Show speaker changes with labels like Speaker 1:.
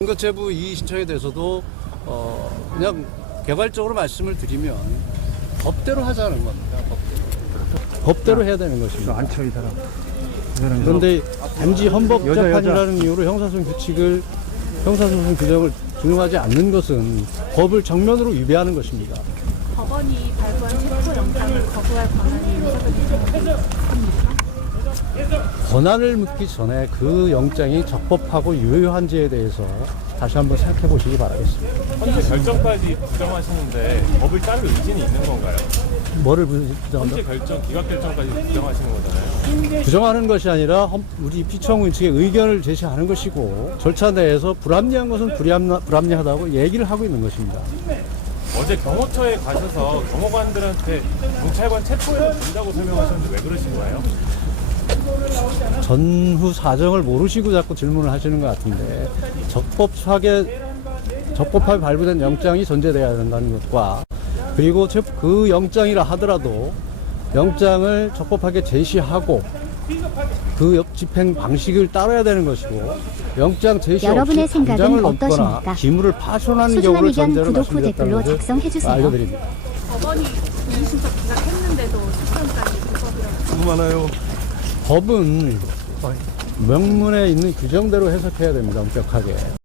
Speaker 1: 선거제부 이의 신청에 대해서도 그냥 개괄적으로 말씀을 드리면 법대로 하자는 겁니다. 법대로 해야 되는 것입니다.
Speaker 2: 앉혀 이 사람.
Speaker 1: 그런데 단지 헌법재판이라는 이유로 형사소송 규정을 준용하지 않는 것은 법을 정면으로 위배하는 것입니다.
Speaker 3: 법원이 발부한 체포영장을 거부할 권한이 윤석열 대통령께 있습니까?
Speaker 1: 권한을 묻기 전에 그 영장이 적법하고 유효한지에 대해서 다시 한번 생각해 보시기 바라겠습니다.
Speaker 4: 헌재 결정까지 부정하시는데 법을 따를 의지는 있는 건가요?
Speaker 1: 뭐를 부정한다?
Speaker 4: 헌재 결정, 기각 결정까지 부정하시는 거잖아요.
Speaker 1: 부정하는 것이 아니라 우리 피청구인 측의 의견을 제시하는 것이고 절차 내에서 불합리한 것은 불합리하다고 얘기를 하고 있는 것입니다.
Speaker 4: 어제 경호처에 가셔서 경호관들한테 경찰관 체포해도 된다고 설명하셨는데 왜 그러신 거예요?
Speaker 1: 전후 사정을 모르시고 자꾸 질문을 하시는 것 같은데 적법하게 발부된 영장이 전제돼야 된다는 것과 그리고 그 영장이라 하더라도 영장을 적법하게 제시하고 그 집행 방식을 따라야 되는 것이고 영장 제시
Speaker 5: 여러분의
Speaker 1: 없이
Speaker 5: 생각은
Speaker 1: 당장을 넘거나
Speaker 5: 어떠십니까?
Speaker 1: 기물을 파손하는
Speaker 5: 소중한
Speaker 1: 경우를
Speaker 5: 의견
Speaker 1: 전제로
Speaker 5: 구독 후 댓글로
Speaker 1: 말씀드렸다는 것을
Speaker 5: 작성해주세요.
Speaker 1: 알려드립니다.
Speaker 3: 법원이 이의신청 기각했는데도 체포영장이 불법이라고
Speaker 4: 수고 많아요.
Speaker 1: 법은 명문에 있는 규정대로 해석해야 됩니다. 엄격하게.